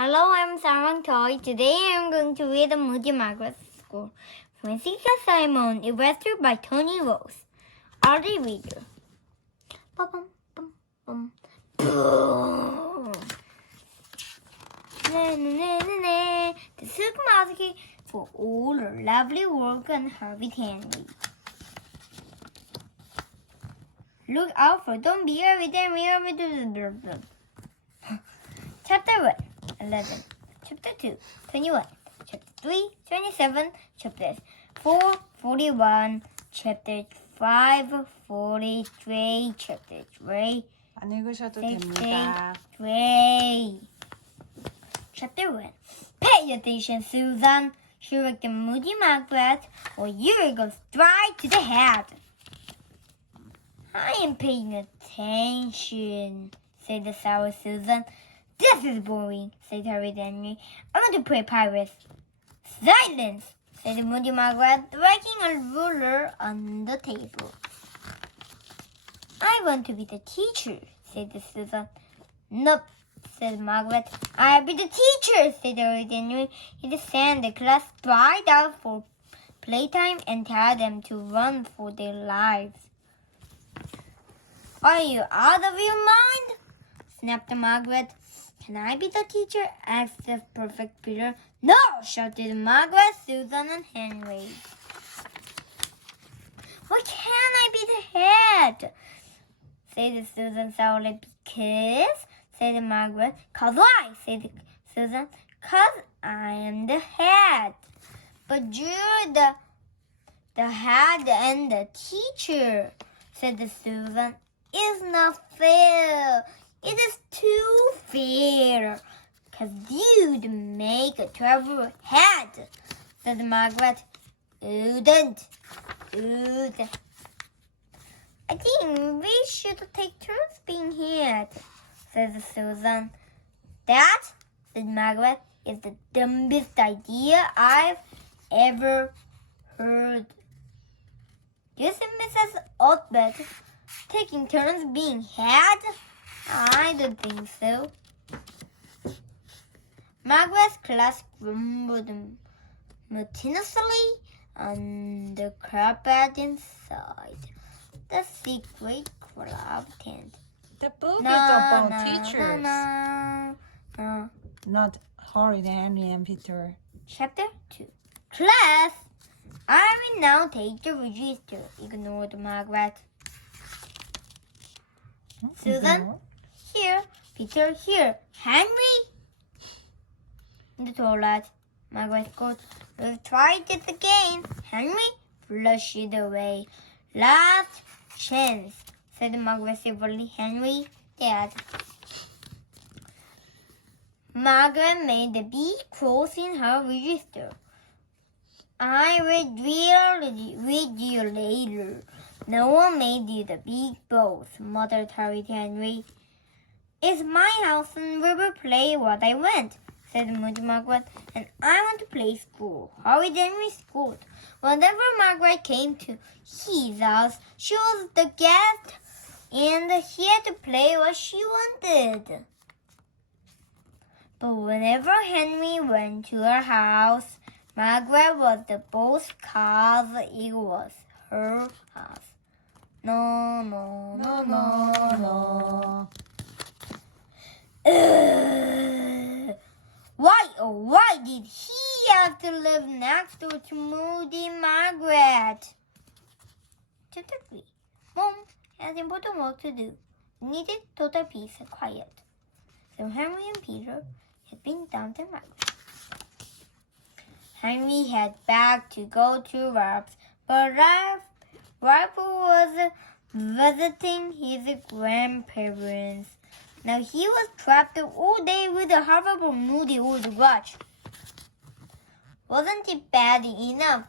Hello, I'm Sarantoy. Today I'm going to read a Moody Magaret School. Francisca Simon, illustrated by Tony Rose. Audrey Reader. Bum, bum, bum. Boom. The silk mask for all her lovely work on Harvey Henry. Look out for don't be with them. Chapter 1, 11. Chapter 2, 21. Chapter 3, 27. Chapter 4, 41. Chapter 5, 43. Chapter 3. 안 읽으셔도 됩니다. 3. Chapter 1. Pay attention, Susan. She wrecked the Moody Magaret, or you will go straight to the head. I am paying attention, said the sour Susan. This is boring, said Harry Henry. I want to play pirates. Silence, said the Moody Magaret, striking a ruler on the table. I want to be the teacher, said the Susan. Nope, said Magaret. I'll be the teacher, said Harry Henry. He sent the class right out for playtime and tell them to run for their lives. Are you out of your mind? Snapped Magaret. Can I be the teacher? Asked the perfect Peter. No! Shouted Magaret, Susan, and Henry. Why can't I be the head? Said Susan sourly. Because, said Magaret. Cause why? Said Susan. Cause I am the head. But you're the head and the teacher, said Susan. It's not fair. It is too fair. Cause you'd make a terrible head, said Magaret. Wouldn't. I think we should take turns being head, said Susan. That, said Magaret, is the dumbest idea I've ever heard. You see, Mrs. Otbet, taking turns being head? I don't think so. Magaret's class grumbled mutinously on the carpet inside the secret club tent. The book is about teachers. No. Not Horrid, Henry, and Peter. Chapter 2. Class, I will now take the register, ignored Magaret. Susan, here. Peter, here. Henry? In the toilet, Magaret called. We'll try this again. Henry flushed away. Last chance, said Magaret severely. Henry, dead. Magaret made the big cross in her register. I will read you later. No one made you the big boss, muttered Harry Henry. It's my house and we will play what I want, said Moody Magaret, and I want to play school. Harry Henry scolded. Whenever Magaret came to his house, she was the guest, and he had to play what she wanted. But whenever Henry went to her house, Magaret was the boss cause it was her house. No. Why did he have to live next door to Moody Magaret? Chapter 3. Mom has important work to do. We needed total peace and quiet. So Henry and Peter had been down to Magaret. Henry had back to go to Rob's, but Rob was visiting his grandparents. Now he was trapped all day with a horrible moody old watch. Wasn't it bad enough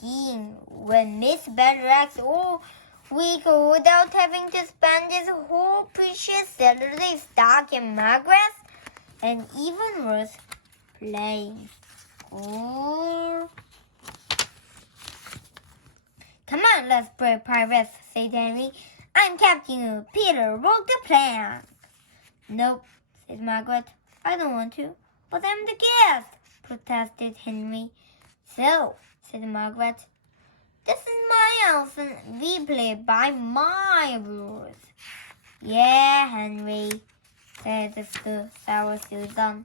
being with Miss Bedrex all week without having to spend his whole precious Saturday stuck in Magaret? And even worse, playing school. Come on, let's play pirates, said Henry. I'm Captain Peter. Wrote the plan. Nope, said Magaret. I don't want to. But I'm the guest, protested Henry. So, said Margaret, this is my house and we play by my rules. Yeah, Henry, said the sour Susan.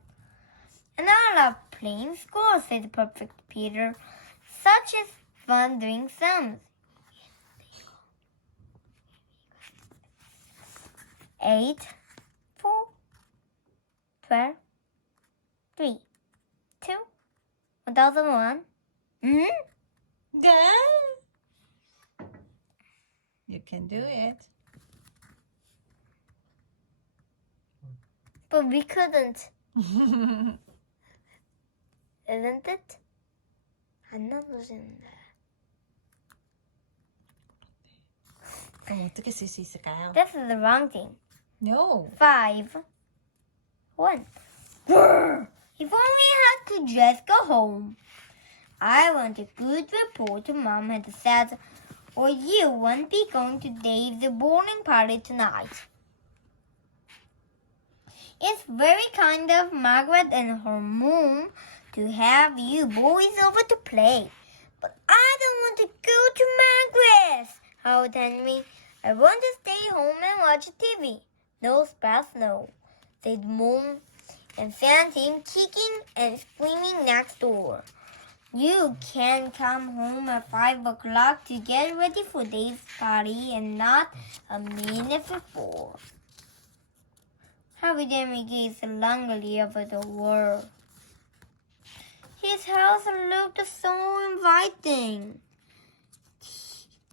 And I love playing scores, said the perfect Peter. Such is fun doing sums. 8, 4, 12, 3, 2, 1001. Yeah. You can do it. But we couldn't, isn't it? 안 나눠지는데. 그럼 어떻게 쓸 수 있을까요? This is the wrong thing. No. 5, 1. Grr! If only I could just go home. I want a good report, Mom had said, or you won't be going to Dave's bowling party tonight. It's very kind of Margaret and her mom to have you boys over to play. But I don't want to go to Margaret's, howled Henry. I want to stay home and watch TV. No spouse, no, said Mom, and found him kicking and screaming next door. You can come home at 5 o'clock to get ready for Dave's party and not a minute before. Harry Henry gazed longingly over the world. His house looked so inviting.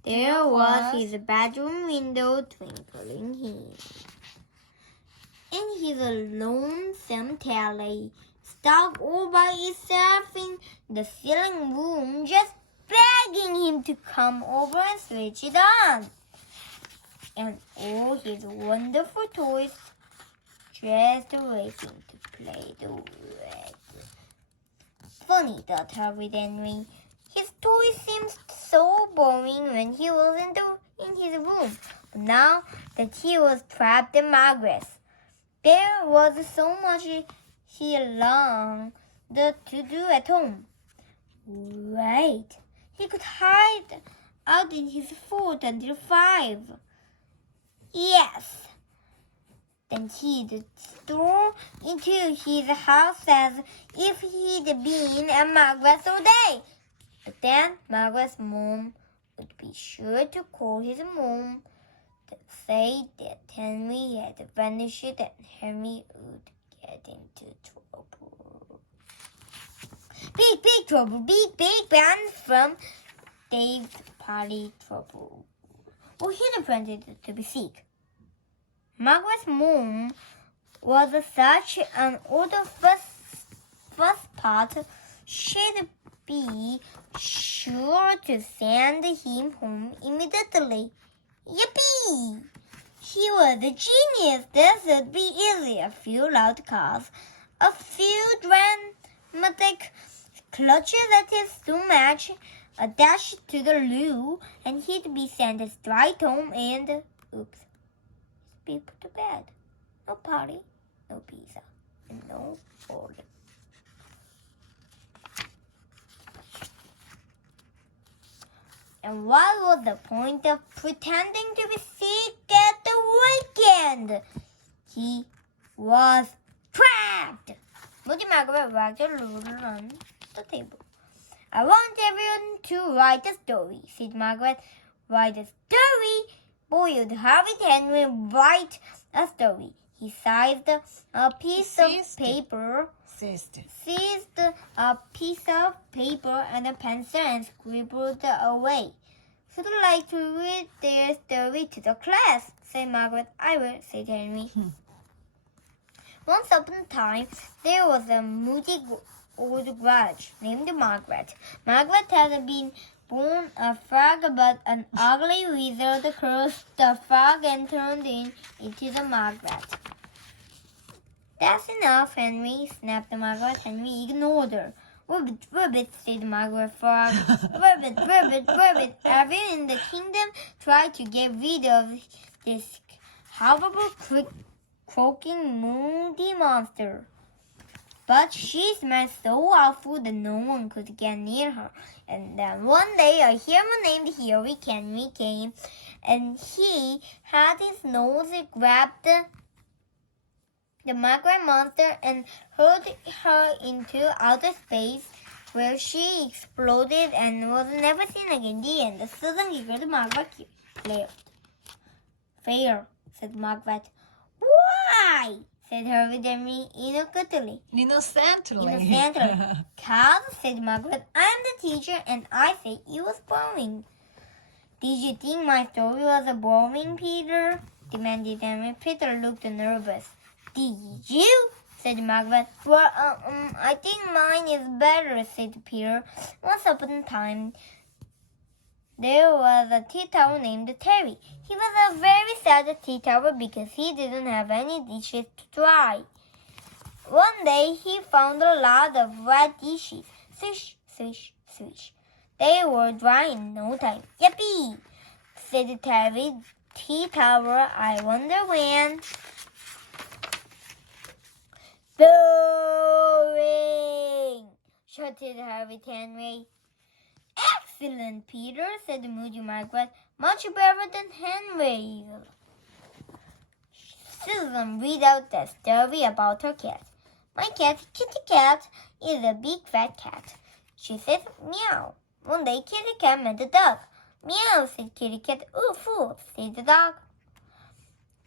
There was his bedroom window twinkling in. And his lonesome telly stuck all by itself in the ceiling room, just begging him to come over and switch it on. And all his wonderful toys just waiting to play the record. Funny, thought Harry Henry. His toys seemed so boring when he was in his room. But now that he was trapped in Margaret's, there was so much he longed to do at home. Right, he could hide out in his fort until 5. Yes. Then he'd stroll into his house as if he'd been at Margaret's all day. But then Margaret's mom would be sure to call his mom to say that Henry had vanished and Henry would get into trouble. Big trouble, big band from Dave's party trouble. Or he pretended to be sick. Margaret's mom was such an older first part, she'd be sure to send him home immediately. Yippee! He was a genius. This would be easy. A few loud calls, a few dramatic clutches at his stomach, a dash to the loo, and he'd be sent straight home and oops. Be put to bed. No party, no pizza, and no bowling. And what was the point of pretending to be sick at the weekend? He was trapped. Moody Margaret wagged her ruler on the table. I want everyone to write a story, said Margaret. Write a story? Boy, would Harry Henry write a story. He seized a piece of paper, seized a piece of paper and a pencil and scribbled away. Who'd like to read their story to the class? Said Margaret. I will, said Henry. Once upon a time, there was a moody old grudge named Margaret. Margaret had been born a frog, but an ugly wizard cursed the frog and turned into the Margaret. That's enough, Henry, snapped Margaret. Henry ignored her. Ribbit, ribbit, said Margaret Frog. Ribbit, ribbit, ribbit. Everyone in the kingdom tried to get rid of this horrible, croaking, moody monster. But she smelled so awful that no one could get near her. And then one day a hero named Harry Henry came, and he had his nose grabbed the Magaret monster and hurled her into outer space, where she exploded and was never seen again. The end. Susan giggled. Magaret laughed. Fair, said Magaret. Why? Said Harry Henry innocently. Innocently. Cause, said Magaret, I'm the teacher and I say it was boring. Did you think my story was boring, Peter? Demanded Henry. Peter looked nervous. Did you? Said Magaret. Well, I think mine is better, said Peter. Once upon a time, there was a tea tower named Terry. He was a very sad tea tower because he didn't have any dishes to dry. One day he found a lot of wet dishes. Swish, swish, swish. They were dry in no time. Yippee! Said Terry. Tea tower, I wonder when. Boring! Shouted Harry Henry. Excellent, Peter, said moody Magaret. Much better than Henry. Susan read out the story about her cat. My cat, Kitty Cat, is a big fat cat. She says meow. One day Kitty Cat met a dog. Meow, said Kitty Cat. Oof, oof, said the dog.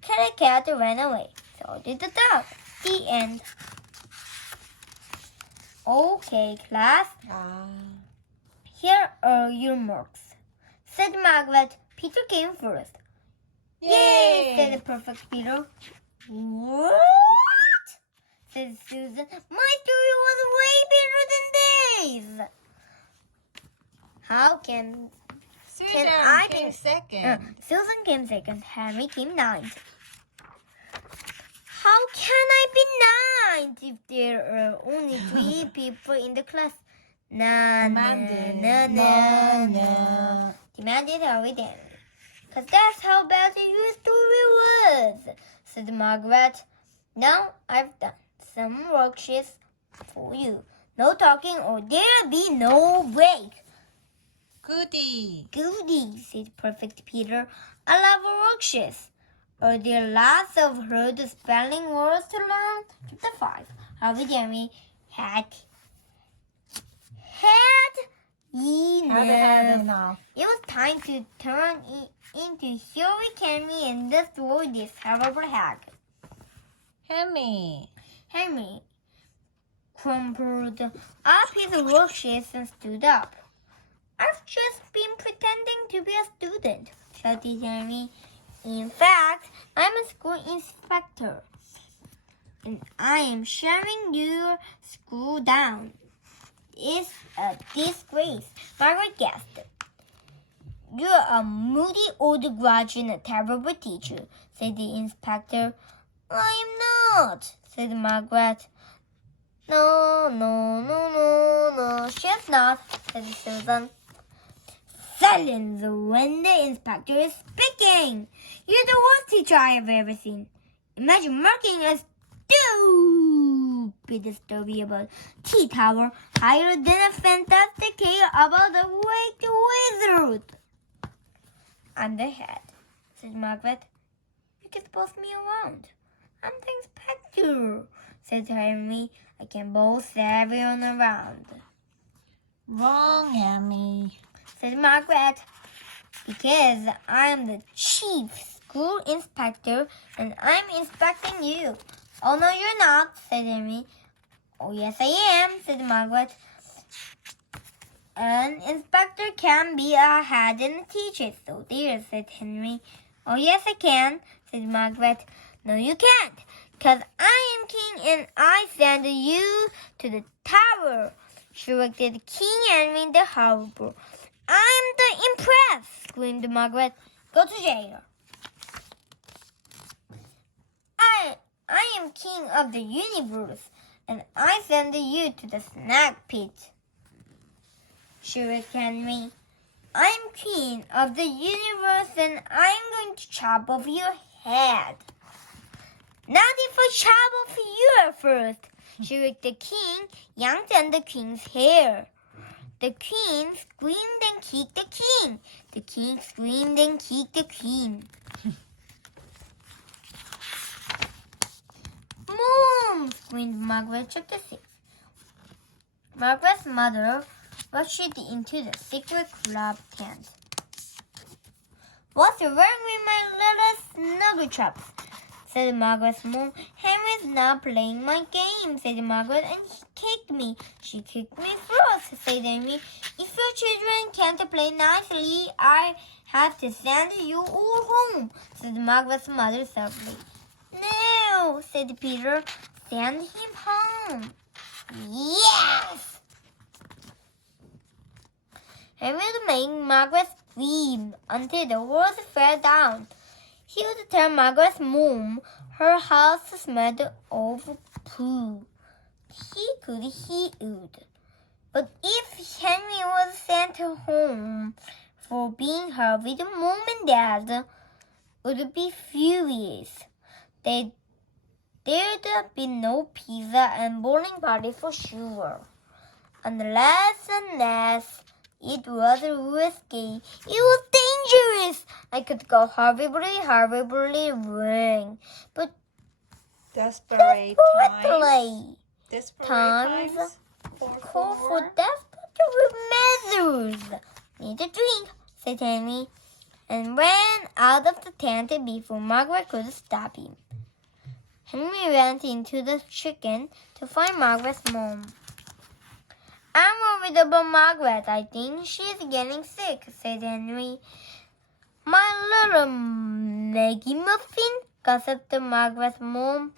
Kitty Cat ran away. So did the dog. The end. Okay, class. Here are your marks, said Magaret. Peter came first. Yay, said the perfect Peter. What? Said Susan. My story was way better than this. How can Susan I came be second. Susan came second. Henry came ninth. How can I be ninth if there are only 3 people in the class? No. Demanded Harry Henry. Because that's how bad your story was, said Magaret. Now I've done some worksheets for you. No talking or there'll be no break. Goody, said perfect Peter. I love worksheets. Are there lots of hard spelling words to learn? Chapter 5. Harry Henry had enough. It was time to turn into Harry Henry and destroy this horrible hag. Henry crumpled up his worksheets and stood up. I've just been pretending to be a student, shouted Henry. In fact, I'm a school inspector, and I am shutting your school down. It's a disgrace, Magaret gasped. You're a moody old grudge and a terrible teacher, said the inspector. I'm not, said Magaret. No, she's not, said Susan. Silence when the inspector is speaking. You're the worst teacher I have ever seen. Imagine marking a stupid story about Tea Tower higher than a fantastic tale about a white wizard. I'm the head, said Magaret. You can boss me around. I'm the inspector, said Henry. I can boss everyone around. Wrong, Henry, said Magaret. Because I'm the chief school inspector and I'm inspecting you. Oh, no, you're not, said Henry. Oh, yes, I am, said Magaret. An inspector can be a head and a teacher, so dear, said Henry. Oh, yes, I can, said Magaret. No, you can't, because I am king and I send you to the tower, shrieked King Henry the Horrible. I'm the Empress, screamed Magaret. Go to jail. I am king of the universe, and I send you to the snack pit, shrieked Henry. I'm king of the universe, and I'm going to chop off your head. Not if I chop off yours first, She rigged the king, yanked and the queen's hair. The queen screamed and kicked the king. The king screamed and kicked the queen. Mom! Screamed Margaret chapter 6. Margaret's mother rushed into the secret club tent. What's wrong with my little snuggle traps? Said Margaret's mom. Henry's not playing my game, said Margaret, and he kicked me. She kicked me first, said Henry. If your children can't play nicely, I have to send you all home, said Margaret's mother softly. No, said Peter. Send him home. Yes! Henry would make Margaret scream until the walls fell down. He would tell Margaret's mom her house smelled of poo. He would. But if Henry was sent home for being hurried, Mom and Dad would be furious. There'd be no pizza and bowling party for sure. Unless it was risky. It was dangerous. I could go horribly wrong. But Desperate times call for desperate measures. Need a drink, said Henry, and ran out of the tent before Margaret could stop him. Henry ran into the chicken to find Margaret's mom. I'm worried about Margaret. I think she's getting sick, said Henry. My little Maggie Muffin, gossiped Margaret's mom.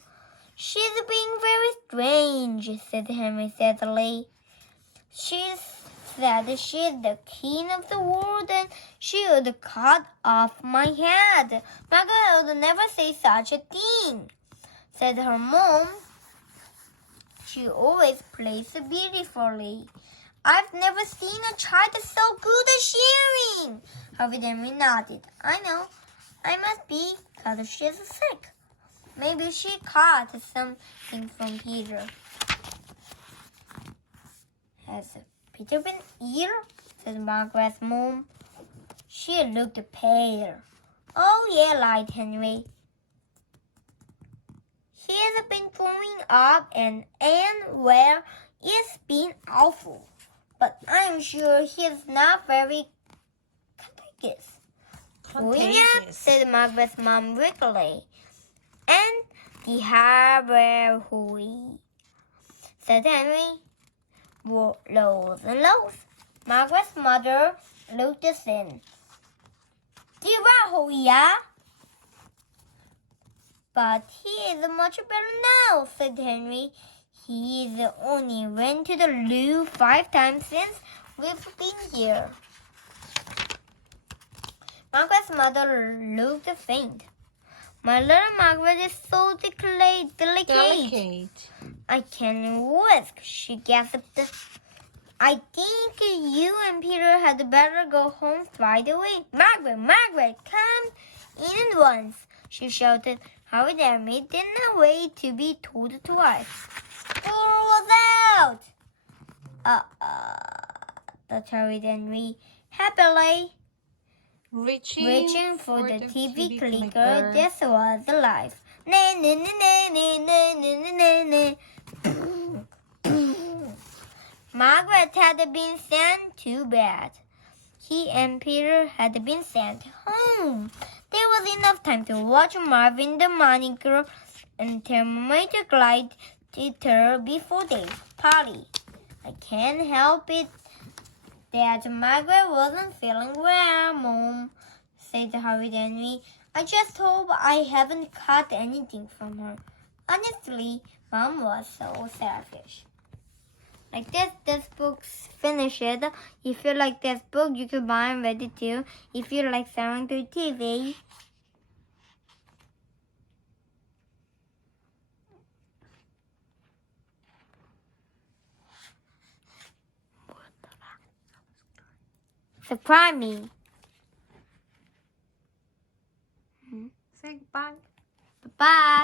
She's being very strange, said Henry sadly. She said she's the queen of the world and she would cut off my head. Margaret would never say such a thing, said her mom. She always plays beautifully. I've never seen a child so good at sharing. Henry nodded. I know. I must be because she's sick. Maybe she caught something from Peter. Has Peter been ill? Said Margaret's mom. She looked pale. Oh, yeah, lied Henry. He's been throwing up and well, it's been awful. But I'm sure he's not very contagious. Contagious, said Margaret's mom weakly. And the Haruhi, said Henry. Lows and lows. Margaret's mother looked in. The Haruhi, but he is much better now, said Henry. He's only went to the loo 5 times since we've been here. Margaret's mother looked faint. My little Margaret is so delicate. I can't whisk, she gasped. I think you and Peter had better go home right away. Margaret, come in at once, she shouted. Horrid Henry didn't wait to be told twice. Door was out! Thought Horrid Henry happily, reaching for the TV clicker. This was life. Margaret had been sent to bed. He and Peter had been sent home. There was enough time to watch Marvin the Moniker and Thermometer Gladiator before they party. I can't help it that Margaret wasn't feeling well, Mom, said Horrid Henry. I just hope I haven't cut anything from her. Honestly, Mom was so selfish. Like this book's finished. If you like this book, you can buy and read it too. If you like Sarantoy TV. Subscribe me. Say bye. Bye.